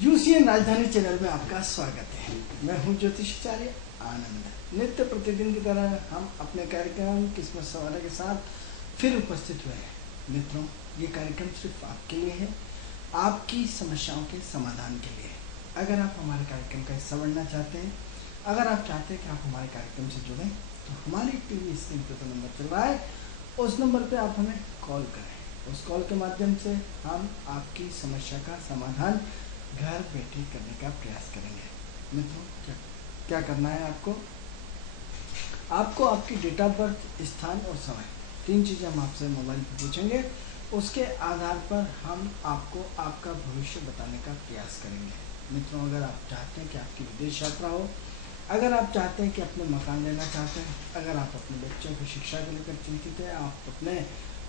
UCN राजधानी channel में आपका स्वागत है। मैं हूं ज्योतिषाचार्य आनंद। नित्य प्रतिदिन की तरह हम अपने कार्यक्रम किस्मत सवाल के साथ फिर उपस्थित हुए हैं। मित्रों, ये कार्यक्रम सिर्फ आपके लिए है, आपकी समस्याओं के समाधान के लिए। अगर आप हमारे कार्यक्रम का हिस्सा बनना चाहते हैं, अगर आप चाहते हैं कि आप हमारे कार्यक्रम से जुड़ें, तो हमारी टीवी स्क्रीन पर जो नंबर चल रहा है उस नंबर पर आप हमें कॉल करें। उस कॉल के माध्यम से हम आपकी समस्या का समाधान घर बैठे करने का प्रयास करेंगे। मित्रों, क्या करना है आपको आपकी डेट ऑफ बर्थ, स्थान और समय, 3 चीज़ें हम आपसे मोबाइल पर पूछेंगे। उसके आधार पर हम आपको आपका भविष्य बताने का प्रयास करेंगे। मित्रों, अगर आप चाहते हैं कि आपकी विदेश यात्रा हो, अगर आप चाहते हैं कि अपने मकान लेना चाहते हैं, अगर आप अपने बच्चों की शिक्षा को लेकर चिंतित हैं, आप अपने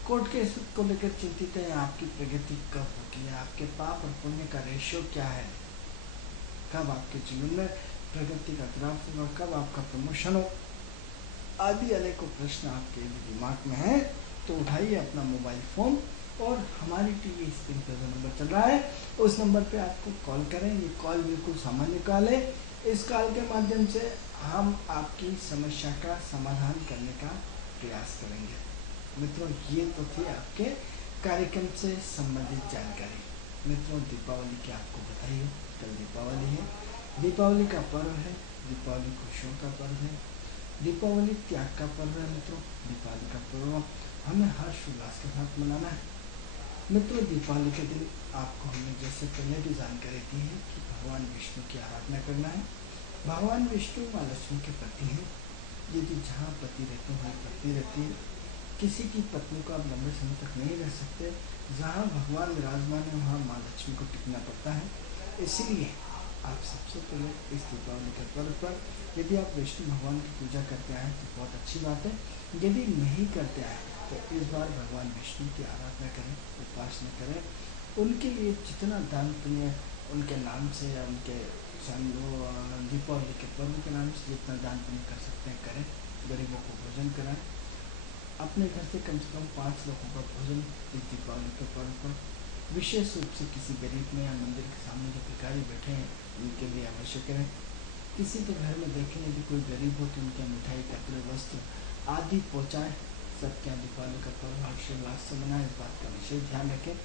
कोर्ट केस को लेकर चिंतित है, आपकी प्रगति कब होगी, आपके पाप और पुण्य का रेशियो क्या है, कब आपके जीवन में प्रगति का ग्राफ होगा, कब आपका प्रमोशन हो, आदि अनेकों प्रश्न आपके दिमाग में है, तो उठाइए अपना मोबाइल फोन और हमारी टीवी स्क्रीन पर जो नंबर चल रहा है उस नंबर पे आपको कॉल करें। ये कॉल बिल्कुल सामान्य कॉल है। इस कॉल के माध्यम से हम आपकी समस्या का समाधान करने का प्रयास करेंगे। मित्रों, ये तो थी आपके कार्यक्रम से संबंधित जानकारी। मित्रों, दीपावली की आपको बधाई हो। कल दीपावली है, दीपावली का पर्व है, दीपावली खुशियों का पर्व है, दीपावली त्याग का पर्व है। मित्रों, दीपावली का पर्व हमें हर्ष उल्लास के साथ मनाना है। मित्रों, दीपावली के दिन आपको हमने जैसे पहले भी जानकारी दी है कि भगवान विष्णु की आराधना करना है। भगवान विष्णु माँ लक्ष्मी के पति हैं। यदि जहाँ पति रहते हैं वहीं पत्नी रहती है। किसी की पत्नी को आप लंबे समय तक नहीं रह सकते। जहाँ भगवान विराजमान है वहाँ माँ लक्ष्मी को टिकना पड़ता है। इसलिए आप सबसे पहले इस दीपावली के पर्व पर यदि आप विष्णु भगवान की पूजा करके आए तो बहुत अच्छी बात है। यदि नहीं करते आए तो इस बार भगवान विष्णु की आराधना करें, उपासना करें। उनके लिए जितना दान पुण्य उनके नाम से या उनके दीपावली के पर्व के नाम से जितना दान पुण्य कर सकते हैं करें। गरीबों को भोजन कराएं। अपने घर से कम 5 लोगों का भोजन इस दीपावली के पर्व पर विशेष रूप से किसी गरीब में या मंदिर के सामने जो भिखारी बैठे हैं उनके लिए अवश्य करें। किसी के घर में देखें यदि कोई गरीब हो तो उनके मिठाई, कपड़े, वस्त्र आदि पहुँचाएँ। सबके यहाँ दीपावली का पर्व हर्षोल्लास से मनाएं, इस बात का विशेष ध्यान रखें।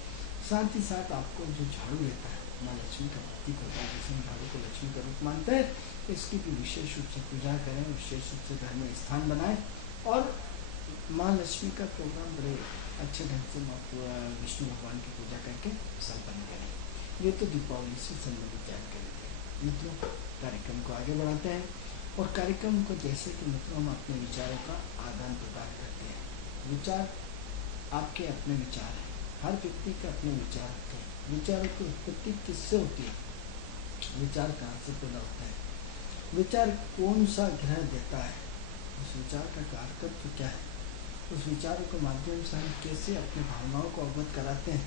साथ ही साथ आपको जो झाड़ू रहता है, माँ लक्ष्मी का प्रतीक होता है, जिसमें झाड़ू को लक्ष्मी का रूप मानते हैं, इसकी भी विशेष रूप से पूजा करें, विशेष रूप से घर में स्थान बनाएं और माँ लक्ष्मी का प्रोग्राम बड़े अच्छे ढंग से विष्णु भगवान की पूजा करके संपन्न करें। ये तो दीपावली से संबंधित जानकारी थी। मित्रों, कार्यक्रम को आगे बढ़ाते हैं और कार्यक्रम को जैसे कि मित्रों हम अपने विचारों का आदान प्रदान करते हैं। विचार आपके अपने विचार हैं, हर व्यक्ति के अपने विचार होते हैं। विचारों की उत्पत्ति किससे होती है? विचार कहाँ से पैदा होता है? विचार कौन सा ग्रह देता है? उस विचार का कारकत्व क्या है? उस विचार के माध्यम से हम कैसे अपनी भावनाओं को अवगत कराते हैं?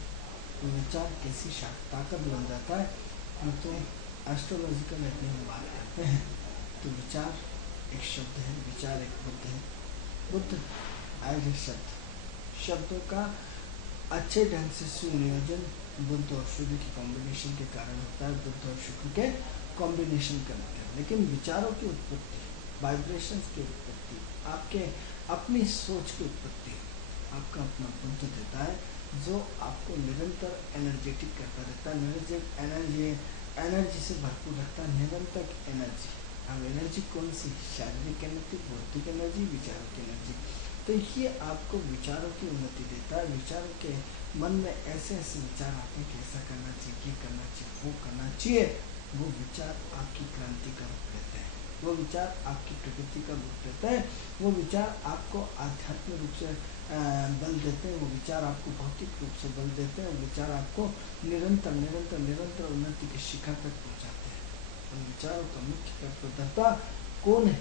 वो विचार कैसी ताकत बन जाता है। तो एस्ट्रोलॉजिकल यदि हम बात करते हैं तो विचार एक शब्द है, विचार एक बुद्ध है। बुद्ध एज ए शब्दों का अच्छे ढंग से सुनियोजन बुद्ध और शुक्र की कॉम्बिनेशन के कारण होता है। बुद्ध और शुक्र के कॉम्बिनेशन करते हैं। लेकिन विचारों की उत्पत्ति, वाइब्रेशंस की उत्पत्ति, आपके अपनी सोच की उत्पत्ति आपका अपना बुद्ध देता है, जो आपको निरंतर एनर्जेटिक करता रहता है, एनर्जी से भरपूर रखता है, निरंतर एनर्जी। अब एनर्जी कौन सी? शारीरिक एनर्जी, भौतिक एनर्जी, विचारों की एनर्जी। तो ये आपको विचारों की उन्नति देता है। विचारों के मन में ऐसे ऐसे विचार आते हैं कि ऐसा करना चाहिए, ये करना चाहिए, वो करना चाहिए। वो विचार आपकी क्रांति का रूप लेते हैं, वो विचार आपकी प्रगति का रूप लेते हैं, वो विचार आपको आध्यात्मिक रूप से बल देते हैं, वो विचार आपको भौतिक रूप से बल देते हैं, वो विचार आपको निरंतर निरंतर निरंतर उन्नति के शिखर तक पहुंचाते हैं। उन विचारों का मुख्य कर्तव्यकर्ता कौन है?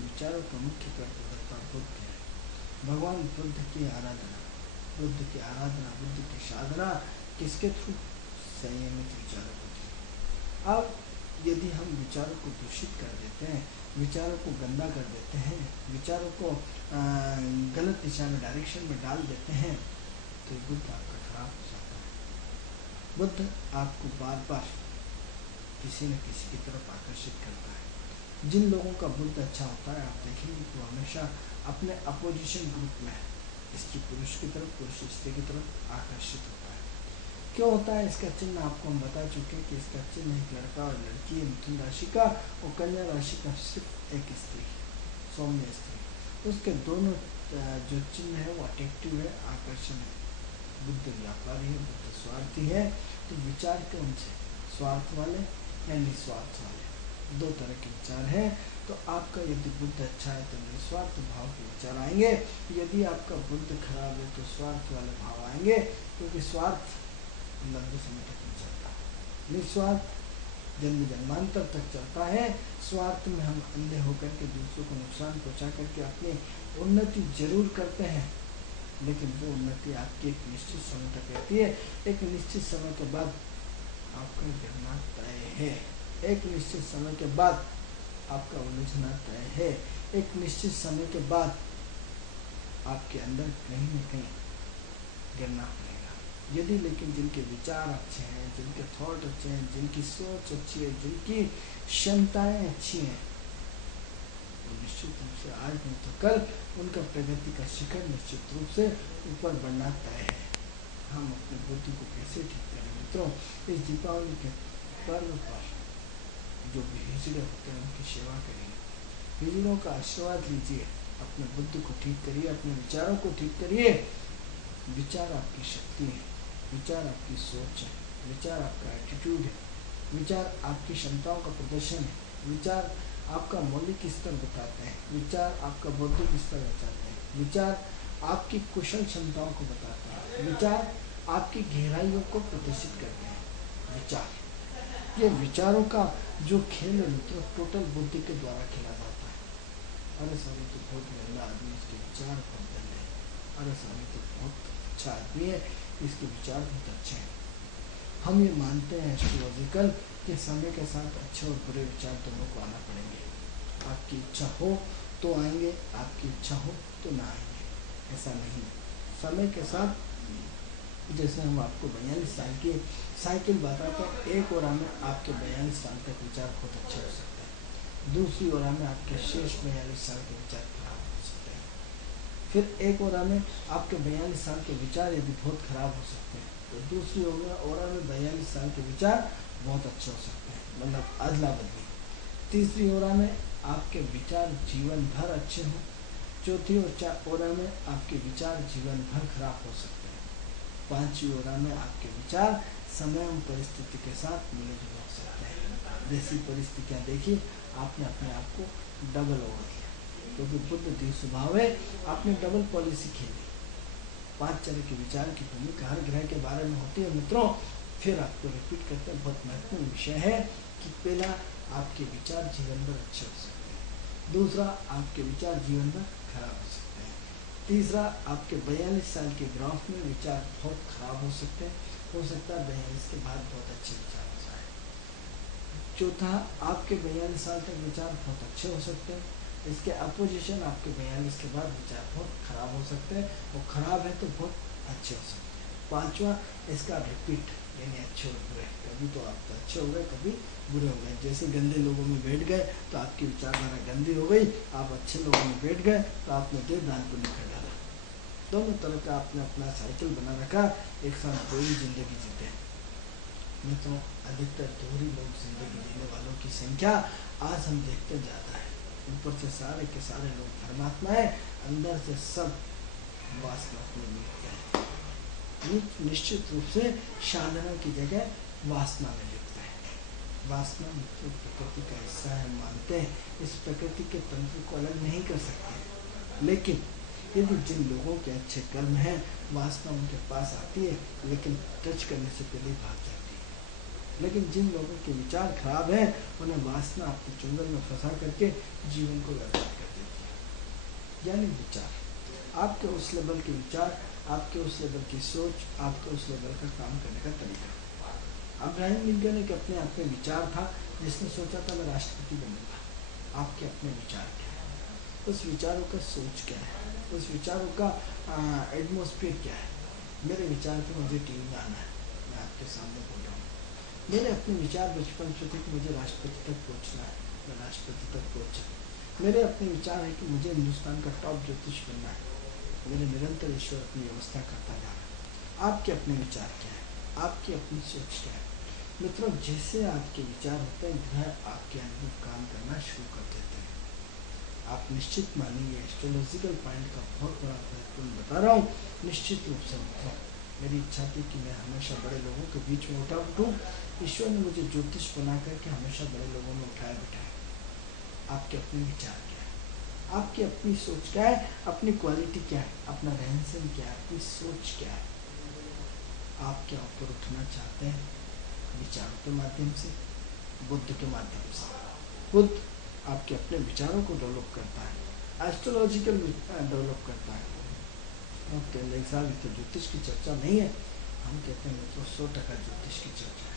विचारों का मुख्य कर्तव्यकर्ता बुद्ध है। भगवान बुद्ध की आराधना, बुद्ध की आराधना, बुद्ध की साधना किसके थ्रू? संयमित विचारों को थ्रू। अब यदि हम विचारों को दूषित कर देते हैं, विचारों को गंदा कर देते हैं, विचारों को गलत दिशा में, डायरेक्शन में डाल देते हैं, तो बुद्ध आपका खराब हो जाता है। बुद्ध आपको बार बार किसी न किसी की तरफ आकर्षित करता है। जिन लोगों का बुद्ध अच्छा होता है, आप देखेंगे कि वो हमेशा अपने अपोजिशन ग्रुप में स्त्री पुरुष की तरफ, पुरुष स्त्री की तरफ आकर्षित होता है। क्यों होता है? इसका चिन्ह आपको हम बता चुके हैं कि इसका चिन्ह एक लड़का और लड़की है, मिथुन राशि का, और कन्या राशि का सिर्फ एक स्त्री, सौम्य स्त्री। उसके दोनों जो चिन्ह है वो अट्रैक्टिव है, आकर्षण है। बुद्ध व्यापारी है, बुद्ध स्वार्थी है। तो विचार कौन से, स्वार्थ वाले या निस्वार्थ वाले? दो तरह के विचार हैं। तो आपका यदि बुद्ध अच्छा है तो निस्वार्थ भाव के विचार आएंगे, यदि आपका बुद्ध खराब है तो स्वार्थ वाले भाव आएंगे, क्योंकि स्वार्थ लंबे समय तक नहीं चलता, निस्वार्थ जन्म जन्मांतर तक चलता है। स्वार्थ में हम अंधे होकर के दूसरों को नुकसान पहुंचा करके अपनी उन्नति जरूर करते हैं, लेकिन वो उन्नति आपकी एक निश्चित समय तक रहती है। एक निश्चित समय के बाद आपका गिरना तय है, एक निश्चित समय के बाद आपका उलझना तय है, एक निश्चित समय के बाद आपके अंदर कहीं न कहीं गिरना पड़ेगा। यदि लेकिन जिनके विचार अच्छे हैं, जिनके थॉट अच्छे हैं, जिनकी सोच अच्छी है, जिनकी क्षमताएं अच्छी हैं, तो निश्चित रूप से आज नहीं तो कल उनका प्रगति का शिखर निश्चित रूप से ऊपर बढ़ना तय है। हम अपनी बुद्धि को कैसे ठीक करें मित्रों? इस दीपावली के पर्व पर जो भी हिजड़े होते हैं उनकी सेवा करिए, हिजड़ों का आशीर्वाद लीजिए, अपने बुद्धि को ठीक करिए, अपने विचारों को ठीक करिए। विचार आपकी शक्ति है, विचार आपकी सोच है, विचार आपका एटीट्यूड है, विचार आपकी क्षमताओं का प्रदर्शन है, विचार आपका मौलिक स्तर बताते हैं, विचार आपका बौद्धिक स्तर बताते हैं, विचार आपकी कुशल क्षमताओं को बताते हैं, विचार आपकी गहराइयों को प्रदर्शित करते हैं। विचार, ये विचारों का जो खेल है मित्रों, टोटल बुद्धि के द्वारा खेला जाता है। अरे स्वामी तो बहुत गंदा आदमी, इसके विचार बहुत गंदे हैं। अरे स्वामी तो बहुत अच्छा आदमी है, इसके विचार बहुत अच्छे हैं। हम ये मानते हैं एस्ट्रोलॉजिकल कि समय के साथ अच्छे और बुरे विचार दोनों को आना पड़ेंगे। आपकी इच्छा हो तो आएंगे, आपकी इच्छा हो तो ना आएंगे, ऐसा नहीं। समय के साथ जैसे हम आपको 42 साल की साइकिल बताते हैं, एक ओर में आपके 42 साल तक विचार बहुत अच्छे हो सकते हैं, दूसरी ओर में आपके शेष 42 साल के विचार खराब हो सकते हैं। फिर एक ओर में आपके 42 साल के विचार यदि बहुत खराब हो सकते हैं, तो दूसरी ओर में 42 साल के विचार बहुत अच्छे हो सकते हैं, मतलब अदला बदली। तीसरी ओर में आपके विचार जीवन भर अच्छे हों, चौथी ओर में आपके विचार जीवन भर खराब हो सकते हैं, पांचवी ओर में आपके विचार समय और परिस्थिति के साथ मिले जुले हो सकते हैं। जैसी परिस्थितियाँ देखी, आपने अपने आप को डबल ओवर किया, क्योंकि बुद्ध दी स्वभाव है, आपने डबल पॉलिसी खेली। 5 तरह के विचार की भूमिका हर ग्रह के बारे में होती है मित्रों। फिर आपको रिपीट करते हैं, बहुत महत्वपूर्ण विषय है कि पहला, आपके विचार जीवन भर अच्छे हो सकते हैं, दूसरा, आपके विचार जीवन भर खराब हो सकते हैं, तीसरा, आपके 42 साल के ग्राफ में विचार बहुत खराब हो सकते हैं, हो सकता है 42 के बाद बहुत अच्छे विचार हो जाए। चौथा, आपके 42 साल तक विचार बहुत अच्छे हो सकते हैं, इसके अपोजिशन आपके 42 के बाद विचार बहुत खराब हो सकते हैं, और खराब है तो बहुत अच्छे हो सकते हैं। पांचवा, इसका रिपीट, यानी अच्छे और बुरे, कभी तो आप तो अच्छे हो गए, कभी बुरे हो गए। जैसे गंदे लोगों में बैठ गए तो आपकी विचारधारा गंदी हो गई, आप अच्छे लोगों में बैठ गए तो आपने देव दान पुण्य कर डाला। दोनों तरह का आपने अपना साइकिल बना रखा, एक साथ दो ही जिंदगी जीते। मित्रों, अधिकतर दोहरी लोग जिंदगी जीने वालों की संख्या आज हम देखते ज़्यादा है। ऊपर से सारे के सारे लोग धर्मात्मा है, अंदर से सब वासना में लिप्त है। निश्चित रूप से साधना की जगह वासना में लिप्त है। वासना मित्रों प्रकृति का हिस्सा है, मानते हैं, इस प्रकृति के तंत्र को अलग नहीं कर सकते। लेकिन यदि जिन लोगों के अच्छे कर्म हैं, वासना उनके पास आती है, लेकिन टच करने से पहले भाग जाती है। लेकिन जिन लोगों के विचार खराब हैं, उन्हें वासना अपने चुंगल में फंसा करके जीवन को बर्बाद कर देती है। यानी विचार, आपके उस लेवल के विचार, आपके उस लेवल की सोच, आपके उस लेवल का काम करने का तरीका। अब्राहम लिंकन एक अपने आप में विचार था, जिसने सोचा था मैं राष्ट्रपति बनूंगा। आपके अपने विचार क्या है, उस विचारों का सोच क्या है, उस विचारों का एटमॉस्फेयर क्या है। मेरे विचार पे मुझे टीवी में आना है, मैं आपके सामने बोल रहा हूँ, मेरे अपने विचार बचपन से थे कि मुझे राष्ट्रपति तक पहुंचना है, मैं राष्ट्रपति तक पहुंचा। मेरे अपने विचार है कि मुझे हिंदुस्तान का टॉप ज्योतिष बनना है। मेरे निरंतर ईश्वर अपनी व्यवस्था करता जा रहा है। आपके अपने विचार क्या है, आपकी अपनी सोच क्या है? मित्रों, जैसे आपके विचार होते हैं, ग्रह आपके अनुरूप काम करना शुरू कर देते हैं। आप निश्चित मानेंगे, एस्ट्रोलॉजिकल पॉइंट का बहुत बड़ा महत्वपूर्ण बता रहा हूँ। निश्चित रूप से मित्रों, मेरी इच्छा थी कि मैं हमेशा बड़े लोगों के बीच में उठूँ। ईश्वर ने मुझे ज्योतिष बना करके हमेशा बड़े लोगों में उठाया बिठाया। आपके अपने विचार क्या है, आपकी अपनी सोच क्या है, अपनी क्वालिटी क्या है, अपना रहन सहन क्या है, अपनी सोच क्या है? आप क्या ऊपर उठना चाहते हैं? विचारों के माध्यम से, बुद्ध के माध्यम से। बुद्ध आपके अपने विचारों को डेवलप करता है, एस्ट्रोलॉजिकल डेवलप करता है। आप कहते साहब ये तो ज्योतिष की चर्चा नहीं है। हम कहते हैं मित्रों 100% ज्योतिष की चर्चा है,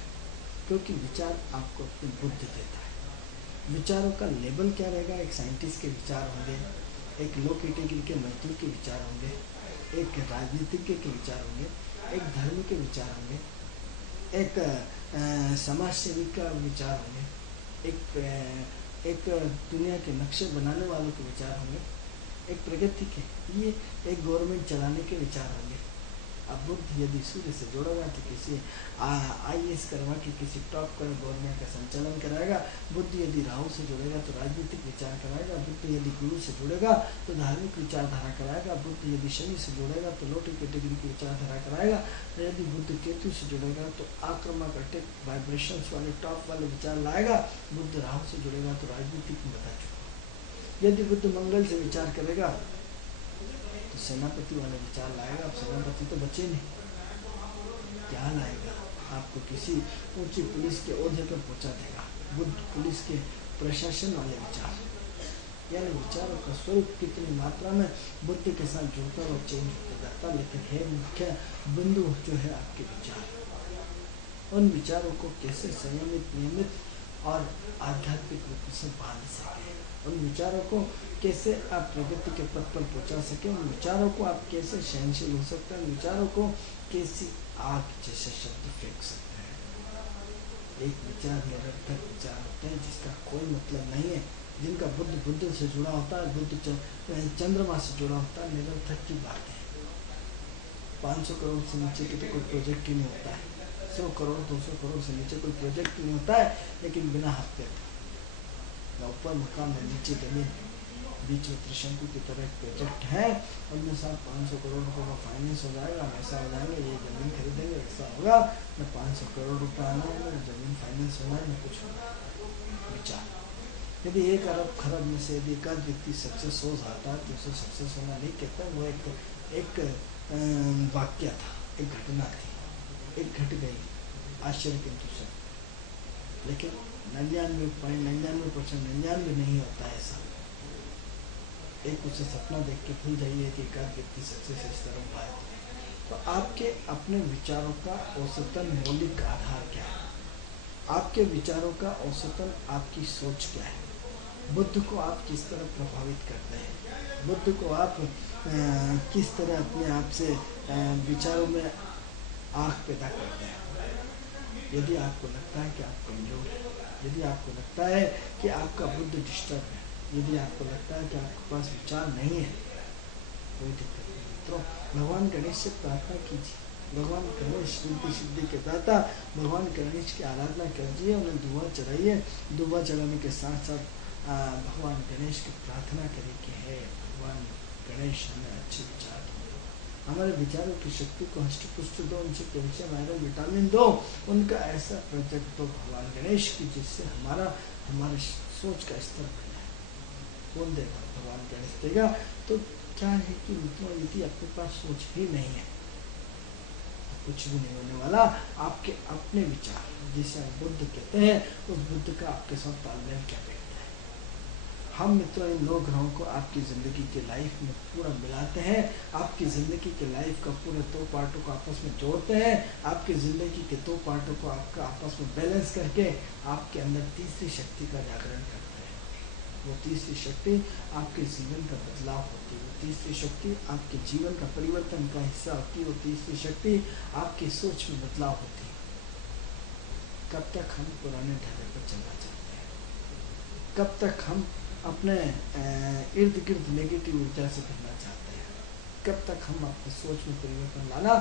क्योंकि विचार आपको अपनी बुद्धि देता है। विचारों का लेबल क्या रहेगा? एक साइंटिस्ट के विचार होंगे, एक लो कैटेगरी के मजदूर के विचार होंगे, एक राजनीतिज्ञ के विचार होंगे, एक धर्म के विचार होंगे, एक समाज सेवी का विचार होंगे, एक दुनिया के नक्शे बनाने वालों के विचार होंगे, एक प्रगति के, ये एक गवर्नमेंट चलाने के विचार होंगे। अब बुद्ध यदि सूर्य से जोड़ेगा तो किसी IAS करवा के किसी टॉप कर गवर्नमेंट का संचालन कराएगा। बुद्ध यदि राहु से जुड़ेगा तो राजनीतिक विचार कराएगा। बुद्ध यदि गुरु से जुड़ेगा तो धार्मिक विचारधारा कराएगा। बुद्ध यदि शनि से जुड़ेगा तो लो कैटेगरी की विचारधारा कराएगा। यदि बुद्ध केतु से जुड़ेगा तो आक्रामक अटैक वाइब्रेशंस वाले टॉप वाले विचार लाएगा। बुद्ध राहु से जुड़ेगा तो राजनीतिक में बता चुका। यदि बुद्ध मंगल से विचार करेगा तो सेनापति वाले विचार लाएगा। अब सेनापति तो बचे नहीं, क्या लाएगा? आपको किसी ऊंची पुलिस के ओहदे पर पहुंचा देगा। बुद्ध पुलिस के प्रशासन वाले विचार, यानी विचारों का स्वरूप कितनी मात्रा में बुद्ध के साथ जुड़ता और चेंज होता जाता, लेकिन है मुख्य बिंदु जो है आपके विचार। उन विचारों को कैसे संयमित, नियमित और आध्यात्मिक रूप से बांध सके, उन विचारों को कैसे आप प्रगति के पथ पर पहुंचा सके, उन विचारों को आप कैसे सहनशील हो सकते हैं, उन विचारों को कैसी आग जैसे शब्द फेंक सकते हैं। एक विचार निरर्थक विचार होते हैं जिसका कोई मतलब नहीं है, जिनका बुद्ध से जुड़ा होता है, बुद्ध चंद्रमा से जुड़ा होता है, निरर्थक की बात है। 500 करोड़ से नीचे की तो कोई प्रोजेक्ट ही नहीं होता है। 100 करोड़ 200 करोड़ से नीचे कोई प्रोजेक्ट नहीं होता है, लेकिन बिना हफ्ते ऊपर मकान है, नीचे जमीन, बीच में त्रिशंकु की तरह एक प्रोजेक्ट है। उनमें साथ 500 करोड़ रुपए का फाइनेंस हो जाएगा, ऐसा हो जाएंगे, ये जमीन खरीदेंगे, ऐसा होगा। न 500 करोड़ रुपए आना है, न जमीन फाइनेंस होना है, न कुछ होना है। विचार, यदि 1 अरब खरब में से यदि एक आध व्यक्ति सक्सेस हो जाता है तो उसे सक्सेस होना नहीं कहता। वो एक वाक्य था, एक घटना थी, एक घट गई, आश्चर्य किंतु सब, लेकिन 99.99% नहीं होता ऐसा। एक उसे सपना देख के भूल जाइए कि एक आध व्यक्ति सक्सेस इस तरह पाए। तो आपके अपने विचारों का औसतन मौलिक आधार क्या है? आपके विचारों का औसतन आपकी सोच क्या है? बुद्ध को आप किस तरह प्रभावित करते हैं? बुद्ध को आप किस तरह अपने आप से विचारों में आग पैदा करते हैं? यदि आपको लगता है कि आप कमजोर हैं, यदि आपको लगता है कि आपका बुद्ध डिस्टर्ब है, यदि आपको लगता है कि आपके पास विचार नहीं है, कोई दिक्कत नहीं। तो भगवान गणेश से प्रार्थना कीजिए। भगवान गणेश बुद्धि सिद्धि के दाता, भगवान गणेश की आराधना कीजिए, उन्हें दुआ चढ़ाइए। दुआ चढ़ाने के साथ साथ भगवान गणेश की प्रार्थना करें कि हे भगवान गणेश, हमें अच्छे विचार दो, हमारे विचारों की शक्ति को हष्ट पुष्ट दो, उनसे कैल्शियम आयरन विटामिन दो, उनका ऐसा प्रोजेक्ट दो भगवान गणेश की जिससे हमारे सोच का स्तर बढ़े। कौन देगा? भगवान गणेश देगा। तो क्या है कि मित्रों, यदि आपके पास सोच ही नहीं है तो कुछ भी नहीं होने वाला। आपके अपने विचार, जिसे हम बुद्ध कहते हैं, उस बुद्ध का आपके साथ तालमेल क्या बैठता है? हम मित्रों इन 9 ग्रहों को आपकी ज़िंदगी के लाइफ में पूरा मिलाते हैं, आपकी ज़िंदगी के लाइफ का पूरे 2 पार्टों को आपस में जोड़ते हैं, आपकी ज़िंदगी के 2 पार्टों को आपका आपस में बैलेंस करके आपके अंदर तीसरी शक्ति का जागरण करते हैं। वो तीसरी शक्ति आपके जीवन का बदलाव होती है, वो तीसरी शक्ति आपके जीवन का परिवर्तन का हिस्सा होती है, वो तीसरी शक्ति आपकी सोच में बदलाव होती है। कब तक हम पुराने ढर्रे पर चलना चाहते हैं? कब तक हम अपने इर्द गिर्द नेगेटिव ऊर्जा से फिरना चाहते हैं? कब तक हम अपनी सोच में परिवर्तन लाना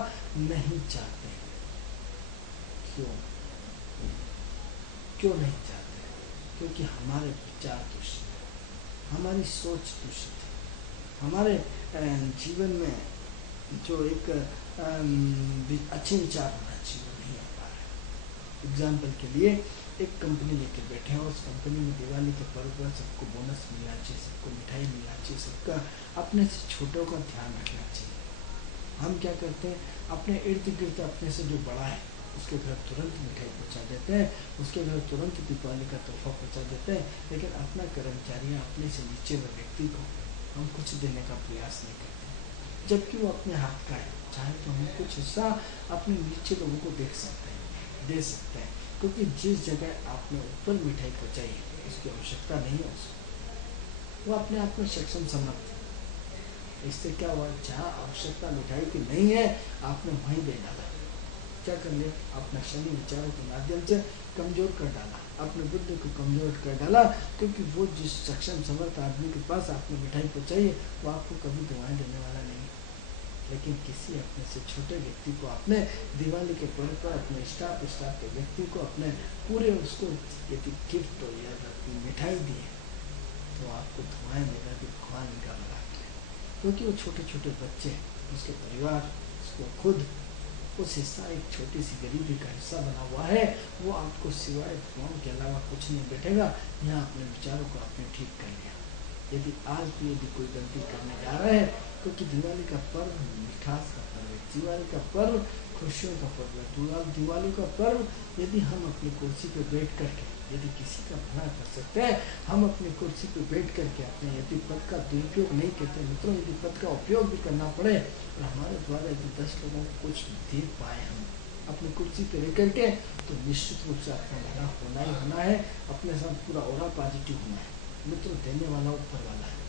नहीं चाहते? क्यों क्यों नहीं चाहते? क्योंकि हमारे विचार दूषित है, हमारी सोच दूषित है, हमारे जीवन में जो एक अच्छे विचार होना चाहिए वो नहीं आ पा रहा है। एग्जाम्पल के लिए एक कंपनी लेकर बैठे हैं और उस कंपनी में दिवाली के पर्व पर सबको बोनस मिलना चाहिए, सबको मिठाई मिलना चाहिए, सबका अपने से छोटों का ध्यान रखना चाहिए। हम क्या करते हैं, अपने इर्द गिर्द अपने से जो बड़ा है उसके घर तुरंत मिठाई पहुंचा देते हैं, उसके घर तुरंत दीपावली का तोहफा पहुंचा देते हैं, लेकिन अपना कर्मचारी अपने से नीचे वाले व्यक्ति को हम कुछ देने का प्रयास नहीं करते, जबकि वो अपने हाथ का है। चाहे तो हम कुछ हिस्सा अपने नीचे लोगों को दे सकते हैं, क्योंकि जिस जगह आपने ऊपर मिठाई पहुंचाई है उसकी आवश्यकता नहीं है उसको, वो अपने आप में सक्षम समर्थ। इससे क्या हुआ, जहाँ आवश्यकता मिठाई की नहीं है आपने वहीं दे डाला। क्या कर लिया, अपना शनि विचारों के माध्यम से कमजोर कर डाला, अपने बुद्धि को कमजोर कर डाला, क्योंकि वो जिस सक्षम समर्थ आदमी के पास आपने मिठाई पहुंचाई है वो आपको कभी दुआएं देने वाला नहीं। लेकिन किसी अपने से छोटे व्यक्ति को आपने दिवाली के पर्व पर अपने स्टाफ के व्यक्ति को अपने पूरे उसको यदि गिफ्ट या मिठाई दी है तो आपको दुआएं देगा कि भगवान इनका भला करे, क्योंकि वो छोटे छोटे बच्चे, उसके परिवार, उसको खुद उस हिस्सा एक छोटी सी गरीबी का हिस्सा बना हुआ है। वो आपको सिवाय दुआओं के अलावा कुछ नहीं बैठेगा। यहाँ अपने विचारों को आपने ठीक कर लिया। यदि आज भी यदि कोई गलती करने जा रहा है, क्योंकि दिवाली का पर्व मिठास का पर्व है, दिवाली का पर्व खुशियों का पर्व है, दिवाली का पर्व यदि हम अपनी कुर्सी पर बैठ करके यदि किसी का भला कर सकते हैं, हम अपनी कुर्सी पर बैठ करके अपने यदि पद का दुरुपयोग नहीं करते मित्रों, यदि पद का उपयोग भी करना पड़े और हमारे द्वारा यदि 10 लोगों को कुछ दे पाए हम अपनी कुर्सी पर रह करके, तो निश्चित रूप से अपना भला होना ही होना है, अपने साथ पूरा और पॉजिटिव होना है। मित्रों, देने वाला ऊपर वाला है।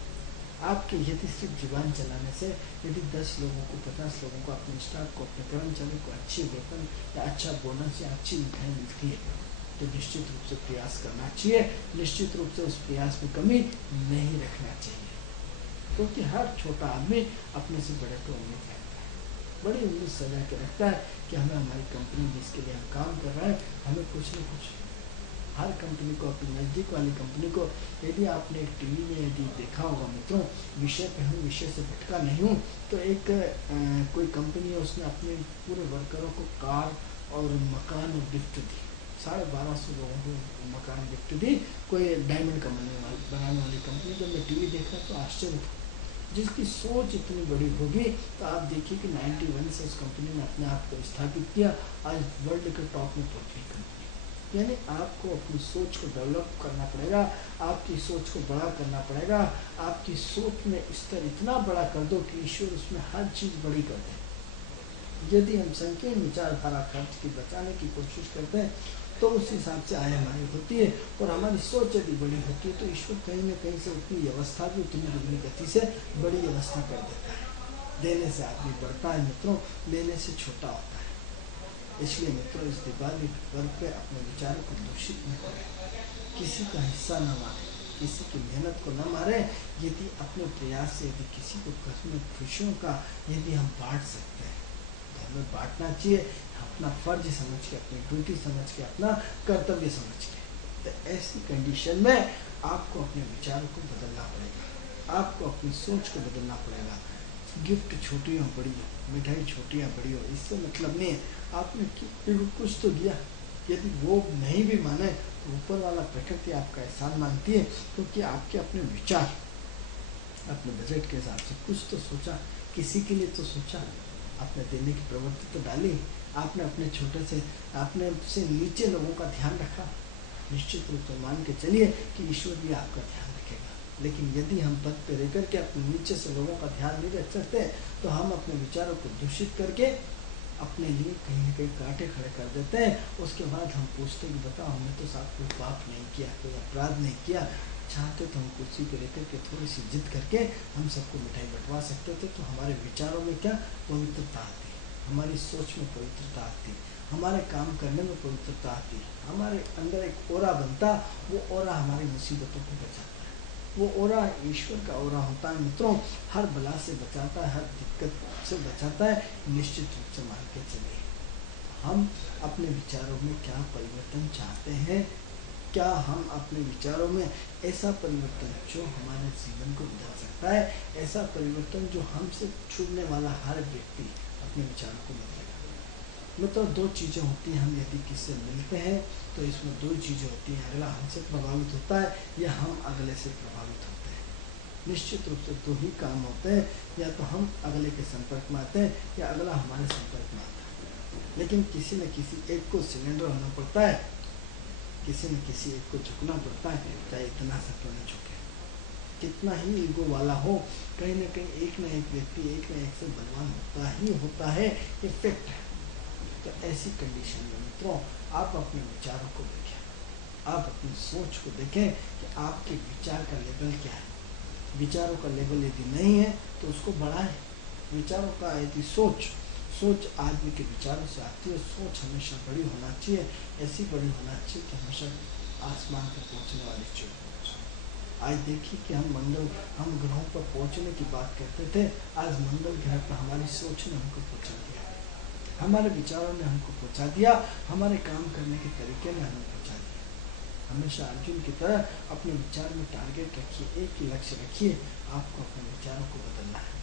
आपके यदि सिर्फ जुबान चलाने से यदि 10 लोगों को 50 लोगों को अपने स्टाफ को अपने कर्मचारी को अच्छी वेतन या अच्छा बोनस या अच्छी मिठाई मिलती है तो निश्चित रूप से प्रयास करना चाहिए, निश्चित रूप से उस प्रयास में कमी नहीं रखना चाहिए, क्योंकि हर छोटा आदमी अपने से बड़े को उम्मीद रखता है, बड़ी उम्मीद सजा के रखता है कि हमें हमारी कंपनी जिसके लिए हम काम कर रहे हैं हमें कुछ न कुछ। हर कंपनी को, अपनी नज़दीक वाली कंपनी को, यदि आपने एक टीवी में यदि देखा होगा मित्रों, विषय पे हम विषय से भटका नहीं हूँ, तो एक कोई कंपनी है, उसने अपने पूरे वर्करों को कार और मकान गिफ्ट दी, 1250 लोगों को मकान गिफ्ट दी। कोई डायमंड बनाने वाली कंपनी। जब मैं टीवी देखा तो आश्चर्य था, जिसकी सोच इतनी बड़ी होगी, तो आप देखिए कि 91 से उस कंपनी ने अपने आप को स्थापित किया, आज वर्ल्ड के टॉप में पहुंच गई कंपनी। यानी आपको अपनी सोच को डेवलप करना पड़ेगा, आपकी सोच को बड़ा करना पड़ेगा, आपकी सोच में स्तर इतना बड़ा कर दो कि ईश्वर उसमें हर चीज़ बड़ी कर दे। यदि हम संकीर्ण विचारधारा खर्च की बचाने की कोशिश करते हैं तो उस हिसाब से आय हमारी होती है, और हमारी सोच यदि बड़ी होती है तो ईश्वर कहीं न कहीं से उतनी व्यवस्था भी उतनी दुगनी गति से बड़ी व्यवस्था कर देता है। देने से आदमी बढ़ता है मित्रों, लेने से छोटा होता है। इसलिए मित्रों, इस दिवाली पर्व पे अपने विचारों को दूषित न करें, किसी का हिस्सा न मारें, किसी की मेहनत को न मारें। यदि अपने प्रयास से यदि किसी को कसम खुशियों का यदि हम बांट सकते हैं तो हमें बांटना चाहिए, अपना फर्ज समझ के, अपनी ड्यूटी समझ के, अपना कर्तव्य समझ के। तो ऐसी कंडीशन में आपको अपने विचारों को बदलना पड़ेगा, आपको अपनी सोच को बदलना पड़ेगा। गिफ्ट छोटी हो बड़ी हो, मिठाई छोटी या बड़ी हो, इससे मतलब नहीं है। आपने कुछ तो दिया, यदि वो नहीं भी माने तो ऊपर वाला प्रकृति आपका एहसान मानती है, क्योंकि आपके अपने विचार, अपने बजट के हिसाब से कुछ तो सोचा, किसी के लिए तो सोचा, आपने देने की प्रवृत्ति तो डाली, आपने अपने छोटे से, आपने से नीचे लोगों का ध्यान रखा। निश्चित रूप से मान के चलिए कि ईश्वर भी आपका ध्यान रखेगा। लेकिन यदि हम पद पे रह करके अपने नीचे से लोगों का ध्यान नहीं रख सकते तो हम अपने विचारों को दूषित करके अपने लिए कहीं न कहीं कांटे खड़े कर देते हैं। उसके बाद हम पूछते कि बताओ, हमने तो साथ कोई पाप नहीं किया, कोई अपराध नहीं किया, चाहते तो हम कुर्सी पे रहकर के थोड़ी सी जिद करके हम सबको मिठाई बंटवा सकते थे। तो हमारे विचारों में क्या पवित्रता आती, हमारी सोच में पवित्रता आती, हमारे काम करने में पवित्रता आती है, हमारे अंदर एक ओरा बनता, वो ओरा हमारी मुसीबतों को बचाता है। वो ओरा ईश्वर का ओरा होता है मित्रों, हर बला से बचाता है, हर दिक्कत से बचाता है। निश्चित रूप से मान के चलिए, हम अपने विचारों में क्या परिवर्तन चाहते हैं? क्या हम अपने विचारों में ऐसा परिवर्तन जो हमारे जीवन को बदल सकता है, ऐसा परिवर्तन जो हमसे छूटने वाला हर व्यक्ति अपने विचारों को बदलेगा? मतलब दो चीज़ें होती हैं, हम यदि किससे मिलते हैं तो इसमें दो चीज़ें होती हैं, अगला हमसे प्रभावित होता है या हम अगले से प्रभावित होते हैं। निश्चित रूप से दो ही काम होते हैं, या तो हम अगले के संपर्क में आते हैं या अगला हमारे संपर्क में आता है। लेकिन किसी न किसी एक को सिलेंडर होना पड़ता है, किसी न किसी एक को झुकना पड़ता है, चाहे इतना सा क्यों न झुके, कितना ही ईगो वाला हो, कहीं ना कहीं एक न एक व्यक्ति एक न एक से बलवान होता है, ये फैक्ट है। तो ऐसी कंडीशन में मित्रों, आप अपने विचारों को देखें, आप अपनी सोच को देखें कि आपके विचार का लेवल क्या है। विचारों का लेवल यदि नहीं है तो उसको बढ़ाएं। विचारों का यदि सोच आदमी के विचारों से आती है। सोच हमेशा बड़ी होना चाहिए, ऐसी बड़ी होना चाहिए कि हमेशा आसमान पर पहुंचने वाली चीज। आज देखिए कि हम ग्रहों पर पहुंचने की बात करते थे, आज मंगल ग्रह पर हमारी सोच ने हमको पहुंचा दिया, हमारे विचारों ने हमको पहुंचा दिया, हमारे काम करने के तरीके ने हमें पहुंचा दिया। हमेशा अर्जुन की तरह अपने विचार में टारगेट रखिए, एक ही लक्ष्य रखिए, आपको अपने विचारों को बदलना है,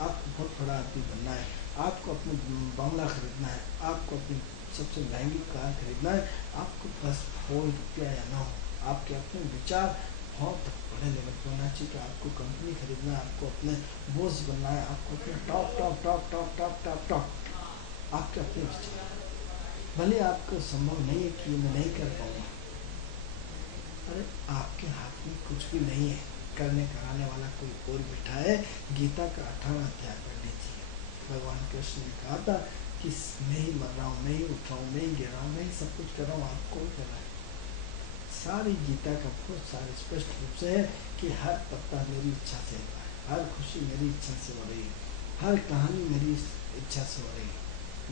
आपको बहुत बड़ा आदमी बनना है, आपको अपना बंगला खरीदना है, आपको अपनी सबसे महंगी कार खरीदना है, आपको बस 4 रुपया या ना हो, आपके अपने विचार बहुत बड़े लेवल पर होना चाहिए कि आपको कंपनी खरीदना है, आपको अपने बॉस बनना है, आपको अपने top top top top top top top आपके अपने विचार। भले आपको संभव नहीं है कि मैं नहीं कर पाऊंगा, अरे आपके हाथ में कुछ भी नहीं है, करने कराने वाला कोई और बैठा है। गीता का 18वां अध्याय पढ़ लीजिए, भगवान कृष्ण ने कहा था कि मैं ही मर रहा हूँ, मैं ही उठ रहा हूँ, मैं ही गिर रहा हूँ, मैं ही सब कुछ कर रहा हूँ, आप कौन कर रहा है? सारी गीता का बहुत सारे स्पष्ट रूप से है कि हर पत्ता मेरी इच्छा से होता है, हर खुशी मेरी इच्छा से हो रही है, हर कहानी मेरी इच्छा से हो रही है,